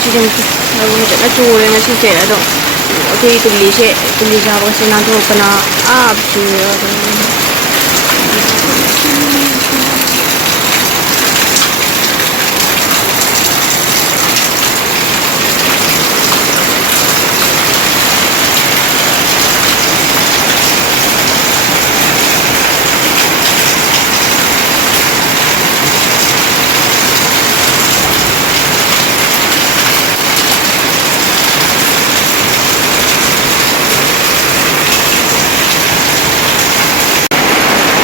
ꯉꯁꯤꯁꯦ ꯅꯣꯡ ꯐꯖꯅ ꯆꯨꯔꯦ ꯉꯁꯤꯁꯦ ꯑꯗꯣ ꯑꯩꯈꯣꯏ ꯇꯨꯜꯂꯤ ꯆꯥꯕꯒꯁꯦ ꯅꯥꯟꯊꯣꯛꯄꯅ ꯁꯤꯔꯒ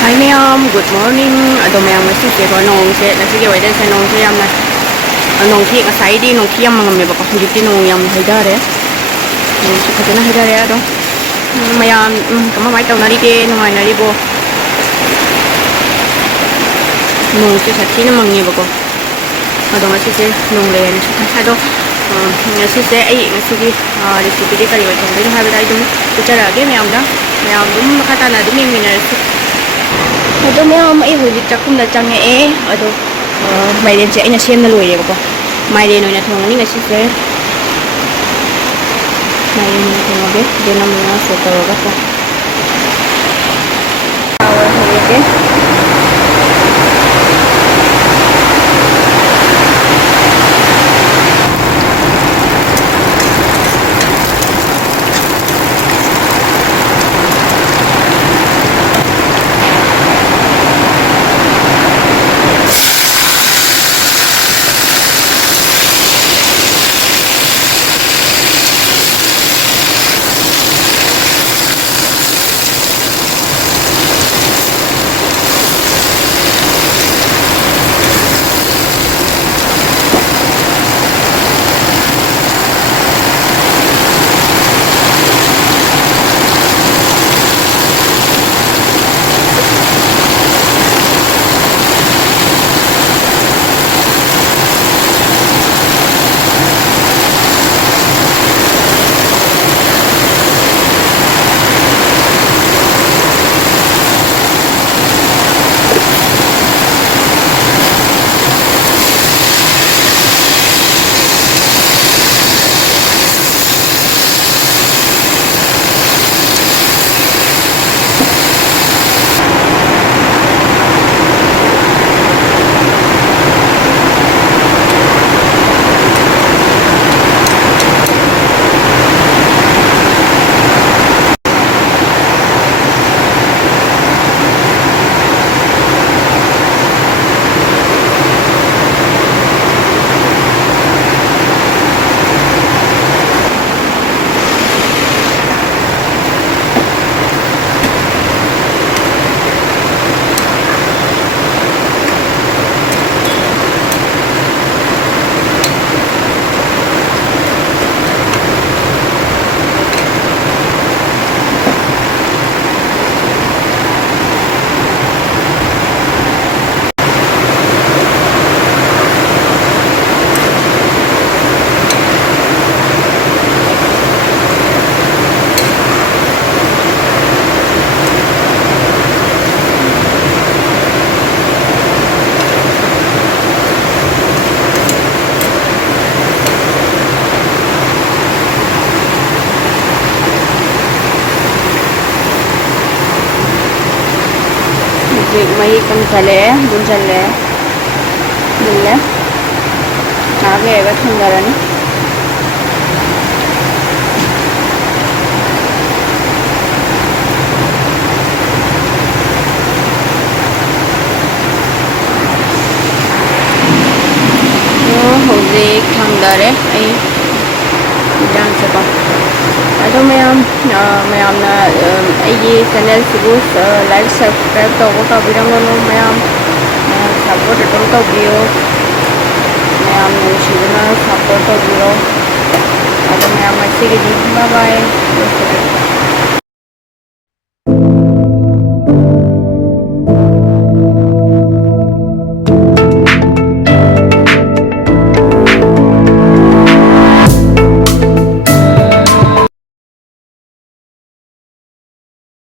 Hi ma'am, good morning. Ado ma'am ngasi ko nong se ngasi ke weather se nong se yam na nong thi ngasai di nong thi yam ngam me ba pa hujik ti nong yam haidare. Nong se khajana haidare ado. Ma'am kama mai tau nari ke nong ai nari bo. Nong se sathi na mangi ba ko. Ado ngasi se nong le ni sa do ngasi se ai ngasi ki recipe di kari wa thong de ha ba dai dum puchara ge ma'am da. Ma'am dum khata na dum mi na ꯑꯗꯣ ꯃꯌꯥꯝ ꯑꯩ ꯍꯧꯖꯤꯛ ꯆꯥꯛꯈꯨꯝꯗ ꯆꯪꯉꯛꯑꯦ ꯑꯗꯣ ꯃꯥꯏꯔꯦꯟꯁꯦ ꯑꯩꯅ ꯁꯦꯝꯅ ꯂꯣꯏꯔꯦꯕꯀꯣ ꯃꯥꯏꯔꯦꯟ ꯑꯣꯏꯅ ꯊꯣꯡꯉꯅꯤ ꯉꯁꯤꯁꯦ ꯃꯥꯏꯔꯦꯟ ꯑꯣꯏꯅ ꯊꯣꯡꯉꯒꯦ ꯑꯗꯨꯅ ꯃꯌꯥꯝ ꯁꯣꯛ ꯇꯧꯔꯒꯀꯣ ꯍꯧꯔꯒꯦ May kang chale, dun chale, dun आगे है बस सुंदर है hꯧꯖꯤꯛ ꯊꯥꯡꯗꯔꯦ ꯑꯩ ꯏꯟꯖꯥꯡꯁꯦꯀꯣ ꯑꯗꯣ ꯃꯌꯥꯝꯅ ꯑꯩꯒꯤ ꯆꯦꯅꯦꯜꯁꯤꯕꯨ ꯂꯥꯏꯛ ꯁꯕꯁꯀ꯭ꯔꯥꯏꯕ ꯇꯧꯕ ꯀꯥꯎꯕꯤꯔꯝꯒꯅꯨ ꯃꯌꯥꯝ ꯁꯞꯄꯣꯔꯠ ꯑꯗꯨꯝ ꯇꯧꯕꯤꯌꯣ ꯃꯌꯥꯝꯅ ꯅꯨꯡꯁꯤꯗꯨꯅ ꯁꯞꯄꯣꯔꯠ ꯇꯧꯕꯤꯌꯣ ꯑꯗꯣ ꯃꯌꯥꯝ ꯉꯁꯤꯒꯤꯗꯤ ꯕꯥꯏ ꯕꯥꯏ